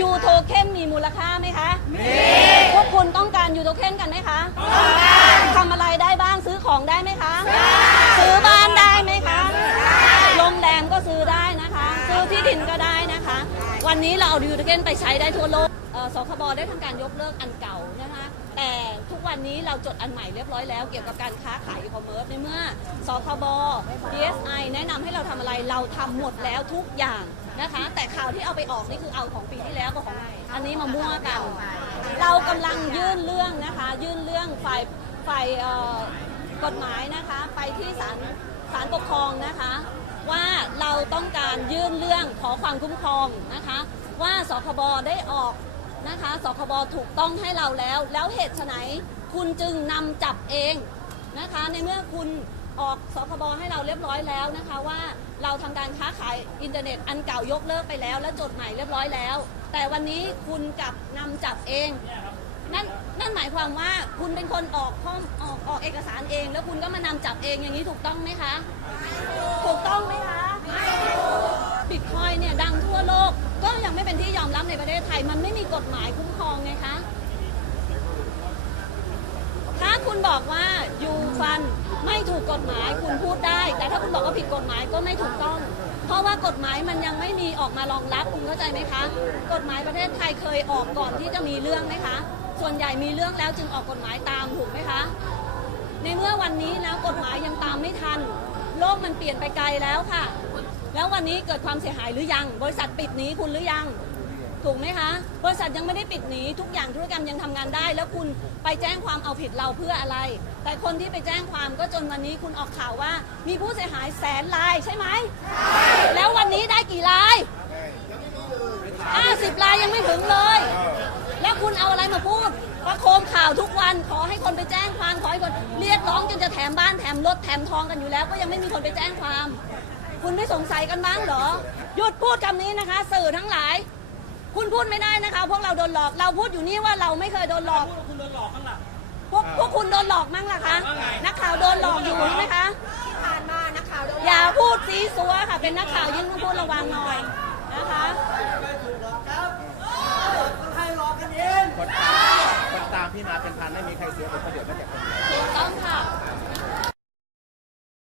ยูโทเค็นมีมูลค่าไหมคะ มี พวกคุณต้องการยูโทเค็นกันไหมคะ ต้องการทำอะไรได้บ้างซื้อของได้ไหมคะ ซื้อบ้านได้ไหมคะ โรงแรมก็ซื้อได้นะคะ ซื้อที่ดินก็ได้นะคะ วันนี้เราเอายูโทเค็นไปใช้ได้ทั่วโลกเอ่อสคบได้ทำการยกเลิกอันเก่านะคะแต่ทุกวั นี้เราจดอันใหม่เรียบร้อยแล้วเกี่ยวกับการค้าขายอีคอมเมิร์ซในเมื่อสคบ DSI แนะนำให้เราทำอะไรเราทำหมดแล้วทุกอย่างนะคะ แต่ข่าวที่เอาไปออกนี่คือเอาของปีที่แล้วกับของอันนี้มามั่วกัน เรากำลังยื่นเรื่องนะคะ ยื่นเรื่องฝ่ายฝ่ายกฎหมายนะคะ ไปที่ศาลศาลปกครองนะคะ ว่าเราต้องการยื่นเรื่องขอความคุ้มครองนะคะ ว่าสคบได้ออก นะคะสคบถูกต้องให้เราแล้ว แล้วเหตุไฉนคุณจึงนำจับเองนะคะในเมื่อคุณออกสคบให้เราเรียบร้อยแล้วนะคะว่าเราทำการค้าขายอินเทอร์เน็ตอันเก่ายกเลิกไปแล้ว และจดใหม่เรียบร้อยแล้ว แต่วันนี้คุณกลับนำจับเองนั่นนั่นหมายความว่าคุณเป็นคนออกข้อมออกออกเอกสารเอง แล้วคุณก็มานำจับเองอย่างนี้ถูกต้องไหมคะถูกต้องไหมคะบิตคอยเนี่ยดังทั่วโลกก็ยังไม่ เป็นที่ยอมรับในประเทศไทย มันไม่มีกฎหมายคุ้มครองไงคะ ถ้าคุณบอกว่ายูฟันไม่ถูกกฎหมายคุณพูดได้ แต่ถ้าคุณบอกว่าผิดกฎหมายก็ไม่ถูกต้อง เพราะว่ากฎหมายมันยังไม่มีออกมารองรับคุณเข้าใจไหมคะ กฎหมายประเทศไทยเคยออกก่อนที่จะมีเรื่องไหมคะ ส่วนใหญ่มีเรื่องแล้วจึงออกกฎหมายตามถูกไหมคะ ในเมื่อวันนี้แล้วกฎหมายยังตามไม่ทัน โลกมันเปลี่ยนไปไกลแล้วค่ะ แล้ววันนี้เกิดความเสียหายหรือยัง บริษัทปิดหนีคุณหรือยัง ถูกไหมคะ บริษัทยังไม่ได้ปิดหนีทุกอย่างธุรกรรมยังทำงานได้ แล้วคุณไปแจ้งความเอาผิดเราเพื่ออะไร แต่คนที่ไปแจ้งความก็จนวันนี้คุณออกข่าวว่า มีผู้เสียหายแสนรายใช่ไหมใช่แล้ววันนี้ได้กี่ราย50รายยังไม่ถึงเลย แล้วคุณเอาอะไรมาพูดประโคมข่าวทุกวันขอให้คนไปแจ้งความขอให้คนเรียกร้องจนจะแถมบ้านแถมรถแถมทองกันอยู่แล้ว ก็ยังไม่มีคนไปแจ้งความ คุณไม่สงสัยกันบ้างเหรอ หยุดพูดคำนี้นะคะ สื่อทั้งหลาย คุณพูดไม่ได้นะคะ พวกเราโดนหลอก เราพูดอยู่นี่ว่าเราไม่เคยโดนหลอกพวคุณโดนหลอกมั้งล่ะ พวกพวกคุณโดนหลอกมั้งล่ะคะ นักข่าวโดนหลอกอยู่ใช่ไหมคะ ที่ผ่านมานักข่าวโดนอย่าพูดซีซัวค่ะ เป็นนักข่าวยิ่งต้องพูดระวังหน่อยนะคะ ใครหลอกกันเองคนตามคนตาพี่นาเป็นพันไม่มีใครเสียผลประโยชน์มาจากคน ถูกต้องค่ะ